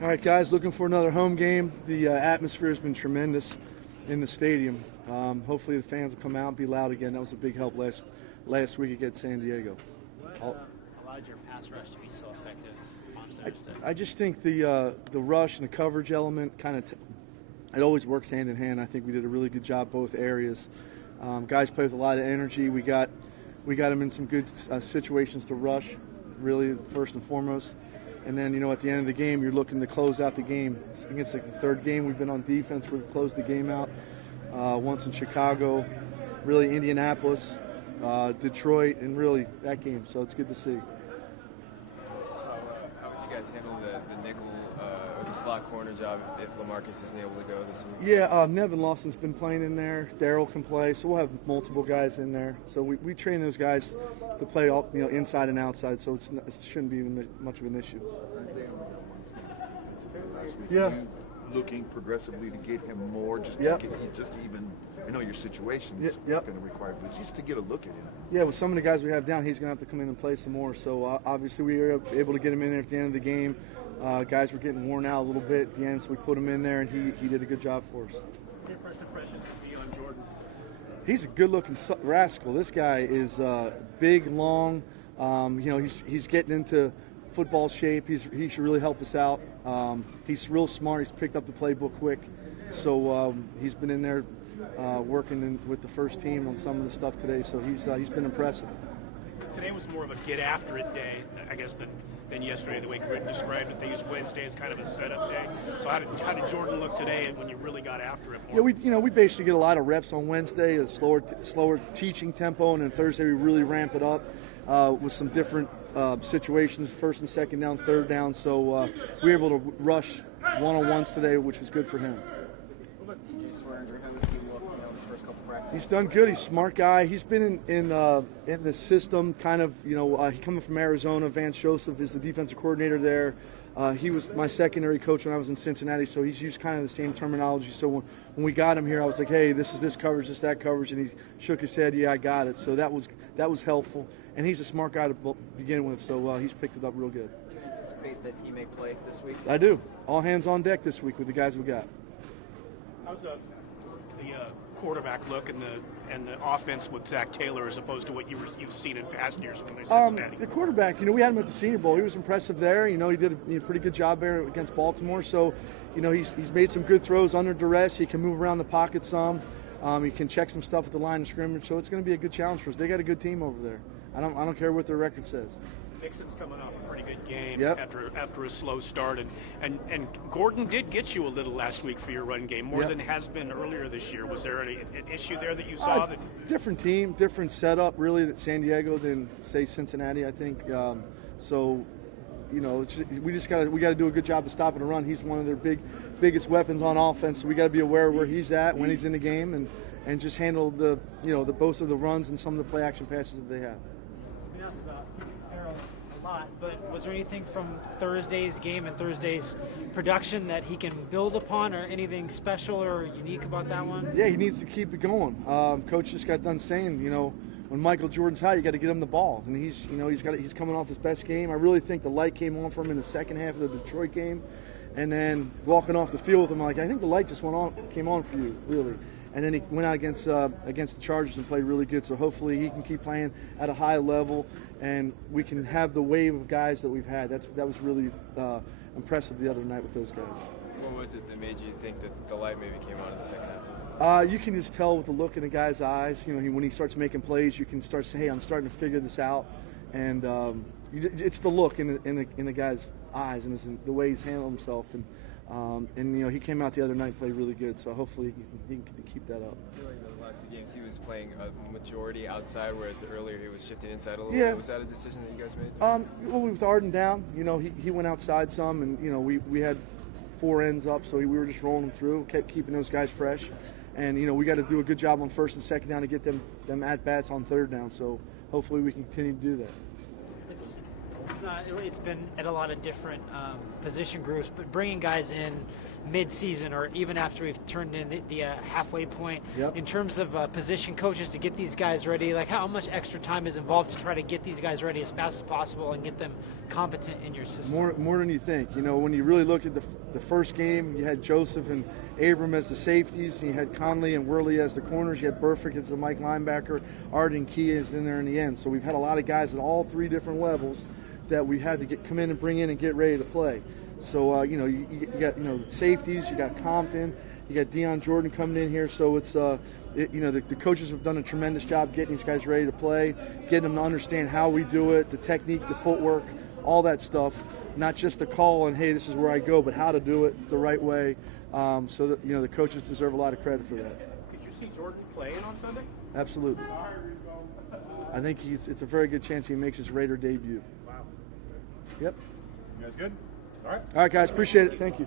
All right, guys, looking for another home game. The atmosphere has been tremendous in the stadium. Hopefully the fans will come out and be loud again. That was a big help last week against San Diego. What allowed your pass rush to be so effective on Thursday? I just think the rush and the coverage element it always works hand in hand. I think we did a really good job both areas. Guys play with a lot of energy. We got them in some good situations to rush, really first and foremost. And then, at the end of the game, you're looking to close out the game. I think it's like the third game we've been on defense. We've closed the game out. Once in Chicago, really Indianapolis, Detroit, and really that game. So it's good to see. How would you guys handle the nickel or the slot corner job if LaMarcus isn't able to go this week? Yeah, Nevin Lawson's been playing in there. Daryl can play, so we'll have multiple guys in there. So we train those guys to play all, inside and outside. So it shouldn't be much of an issue. Yeah. Looking progressively to get him more, just to even, I know your situation's going to require, but just to get a look at him. Yeah, with some of the guys we have down, he's going to have to come in and play some more. So obviously we were able to get him in there at the end of the game. Guys were getting worn out a little bit at the end, so we put him in there, and he did a good job for us. Your first impressions would be on Jordan? He's a good-looking rascal. This guy is big, long. He's getting into football shape. He should really help us out. He's real smart. He's picked up the playbook quick. So he's been in there working with the first team on some of the stuff today. So he's been impressive. Today was more of a get-after-it day, I guess, than yesterday, the way Greg described it. They used Wednesday as kind of a setup day. So how did Jordan look today when you really got after it more? Yeah, we basically get a lot of reps on Wednesday, a slower teaching tempo, and then Thursday we really ramp it up with some different situations, first and second down, third down. So we were able to rush one-on-ones today, which was good for him. What about DJ Swearinger? How does he look his first couple practices? He's done good. He's a smart guy. He's been in the system, kind of, he coming from Arizona. Vance Joseph is the defensive coordinator there. He was my secondary coach when I was in Cincinnati, so he's used kind of the same terminology. So when we got him here, I was like, hey, this is this coverage, this that coverage, and he shook his head, yeah, I got it. So that was helpful. And he's a smart guy to begin with, so he's picked it up real good. Do you anticipate that he may play this week? I do. All hands on deck this week with the guys we got. How's the quarterback look and the offense with Zach Taylor as opposed to what you've seen in past years when they Cincinnati? The quarterback, we had him at the Senior Bowl. He was impressive there. He did a pretty good job there against Baltimore. So, he's made some good throws under duress. He can move around the pocket some. He can check some stuff at the line of scrimmage. So it's going to be a good challenge for us. They got a good team over there. I don't care what their record says. Nixon's coming off a pretty good game Yep. after a slow start, and Gordon did get you a little last week for your run game, more than has been earlier this year. Was there an issue there that you saw? Different team, different setup, really, at San Diego than say Cincinnati, I think. We got to do a good job of stopping the run. He's one of their biggest weapons on offense. So we got to be aware of where he's at when he's in the game, and just handle the both of the runs and some of the play action passes that they have. We asked about Farrell a lot, but was there anything from Thursday's game and Thursday's production that he can build upon, or anything special or unique about that one? Yeah, he needs to keep it going. Coach just got done saying, when Michael Jordan's hot, you got to get him the ball, and he's coming off his best game. I really think the light came on for him in the second half of the Detroit game, and then walking off the field with him, I think the light just came on for you, really. And then he went out against the Chargers and played really good. So hopefully he can keep playing at a high level, and we can have the wave of guys that we've had. That was really impressive the other night with those guys. What was it that made you think that the light maybe came on in the second half? You can just tell with the look in the guy's eyes. When he starts making plays, you can start saying, "Hey, I'm starting to figure this out." And it's the look in the guy's eyes and the way he's handled himself. And he came out the other night and played really good. So hopefully he can keep that up. I feel like the last two games he was playing a majority outside, whereas earlier he was shifting inside a little bit. Was that a decision that you guys made? Well, with Arden down, he went outside some, and we had 4 ends up, so we were just rolling them through, kept keeping those guys fresh. And we got to do a good job on first and second down to get them at bats on third down. So hopefully we can continue to do that. It's been at a lot of different position groups, but bringing guys in mid-season or even after we've turned in the halfway point, Yep. in terms of position coaches to get these guys ready? Like how much extra time is involved to try to get these guys ready as fast as possible and get them competent in your system? More than you think. You know, when you really look at the first game, you had Joseph and Abram as the safeties, and you had Conley and Worley as the corners, you had Burfict as the Mike linebacker, Art and Key is in there in the end. So we've had a lot of guys at all three different levels that we had to come in and bring in and get ready to play. So, you know, you got, you know, safeties, you got Compton, you got Deion Jordan coming in here. So it's, you know, the coaches have done a tremendous job getting these guys ready to play, getting them to understand how we do it, the technique, the footwork, all that stuff. Not just the call and, hey, this is where I go, but how to do it the right way. So that, you know, the coaches deserve a lot of credit for that. Could you see Jordan playing on Sunday? Absolutely. I think it's a very good chance he makes his Raider debut. Wow. Yep. You guys good? All right. All right, guys. Appreciate it. Thank you.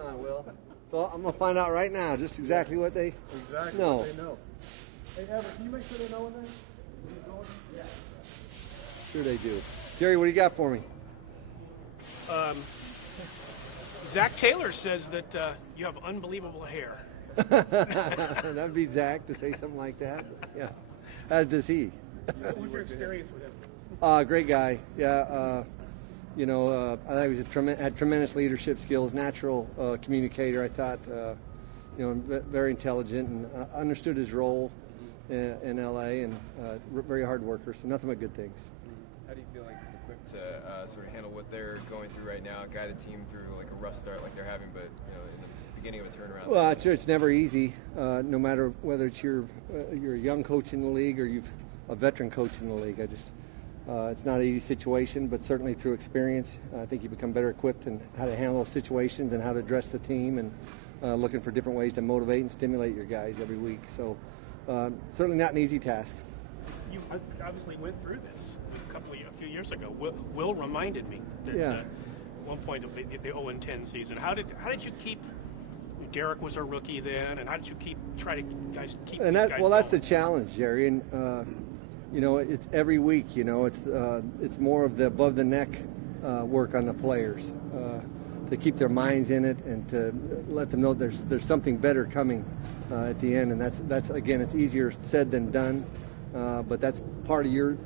No, I will. So I'm going to find out right now just exactly what they know. What they know. Hey, Everett, can you make sure they know in there? Yeah. Sure they do. Jerry, what do you got for me? Zach Taylor says that you have unbelievable hair. That'd be Zach to say something like that. Yeah, as does he. What was your experience with him? Great guy. Yeah, I thought he was had tremendous leadership skills, natural communicator. I thought, very intelligent and understood his role in LA and very hard worker. So nothing but good things. How do you feel like he's equipped to sort of handle what they're going through right now, guide a team through like a rough start like they're having, but in the beginning of a turnaround? Well, it's never easy, no matter whether it's you're a young coach in the league or you've a veteran coach in the league. It's not an easy situation, but certainly through experience, I think you become better equipped in how to handle those situations and how to address the team and looking for different ways to motivate and stimulate your guys every week. So certainly not an easy task. You obviously went through this a few years ago. Will reminded me that at one point of the 0-10 season. How did you keep? Derek was a rookie then, and how did you try to keep these guys Well, that's going? the challenge, Jerry, and it's every week. It's more of the above the neck work on the players to keep their minds in it and to let them know there's something better coming at the end, and that's again, it's easier said than done, but that's part of your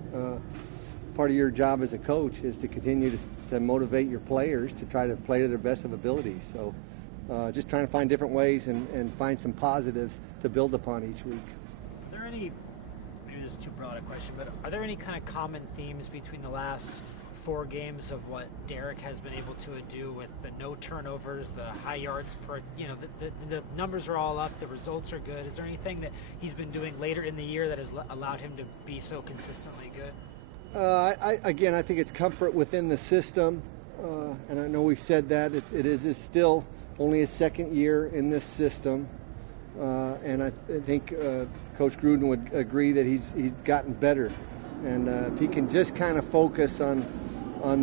job as a coach is to continue to motivate your players to try to play to their best of ability. So just trying to find different ways and find some positives to build upon each week. Are there any, maybe this is too broad a question, but are there any kind of common themes between the last 4 games of what Derek has been able to do with the no turnovers, the high yards per, the numbers are all up, the results are good. Is there anything that he's been doing later in the year that has allowed him to be so consistently good? I think it's comfort within the system, and I know we've said that. It is still only his second year in this system, and I think Coach Gruden would agree that he's gotten better. And if he can just kind of focus on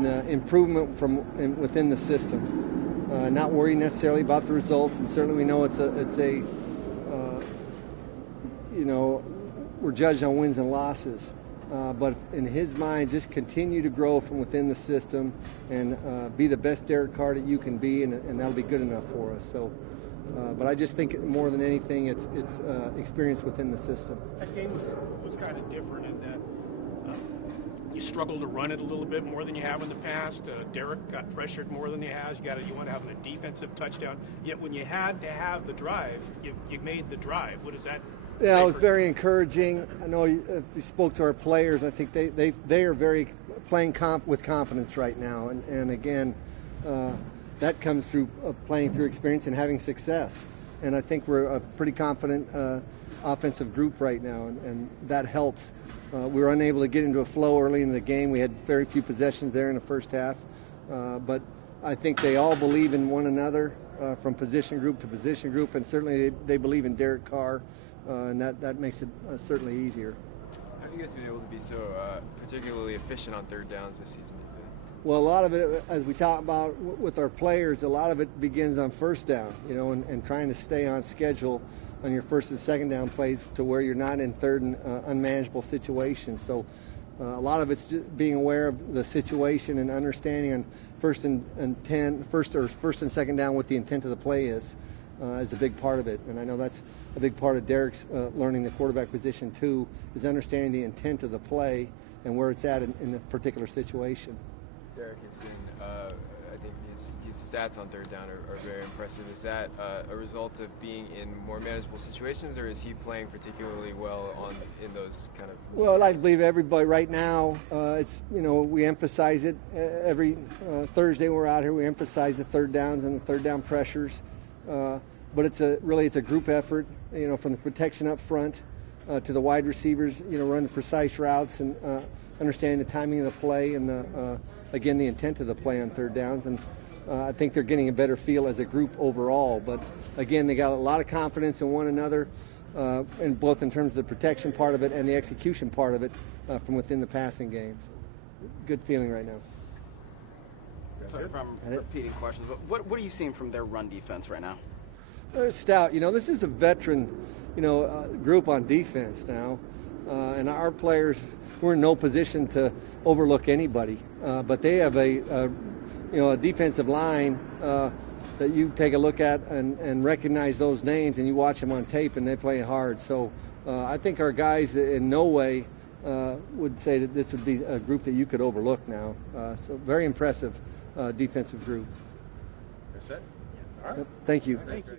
the improvement from within the system, not worry necessarily about the results, and certainly we know we're judged on wins and losses. But in his mind, just continue to grow from within the system and be the best Derek Carr that you can be, and that'll be good enough for us. So, but I just think more than anything, it's experience within the system. That game was kind of different in that you struggled to run it a little bit more than you have in the past. Derek got pressured more than he has. You want to have a defensive touchdown. Yet when you had to have the drive, you made the drive. What is that? Yeah, it was very encouraging. I know if you spoke to our players, I think they are very playing with confidence right now, and again, that comes through playing through experience and having success. And I think we're a pretty confident offensive group right now, and that helps. We were unable to get into a flow early in the game. We had very few possessions there in the first half, but I think they all believe in one another from position group to position group, and certainly they believe in Derek Carr. And that makes it certainly easier. How have you guys been able to be so particularly efficient on third downs this season? Well, a lot of it, as we talk about with our players, a lot of it begins on first down, and trying to stay on schedule on your first and second down plays to where you're not in third and unmanageable situations. So a lot of it's just being aware of the situation and understanding on first and second down what the intent of the play is a big part of it. And I know that's a big part of Derek's learning the quarterback position too, is understanding the intent of the play and where it's at in a particular situation. Derek has been, I think his stats on third down are very impressive. Is that a result of being in more manageable situations, or is he playing particularly well in those kind of? Well, I believe everybody right now, we emphasize it every Thursday we're out here. We emphasize the third downs and the third down pressures, but it's a group effort. From the protection up front to the wide receivers, run the precise routes and understanding the timing of the play and the intent of the play on third downs. And I think they're getting a better feel as a group overall. But again, they got a lot of confidence in one another, and both in terms of the protection part of it and the execution part of it from within the passing game. So, good feeling right now. Sorry from repeating questions, but what are you seeing from their run defense right now? They're stout. This is a veteran, group on defense now, and our players, we're in no position to overlook anybody. But they have a defensive line that you take a look at and recognize those names, and you watch them on tape, and they play hard. So I think our guys in no way would say that this would be a group that you could overlook now. So very impressive defensive group. That's it? All right. Thank you. Thank you.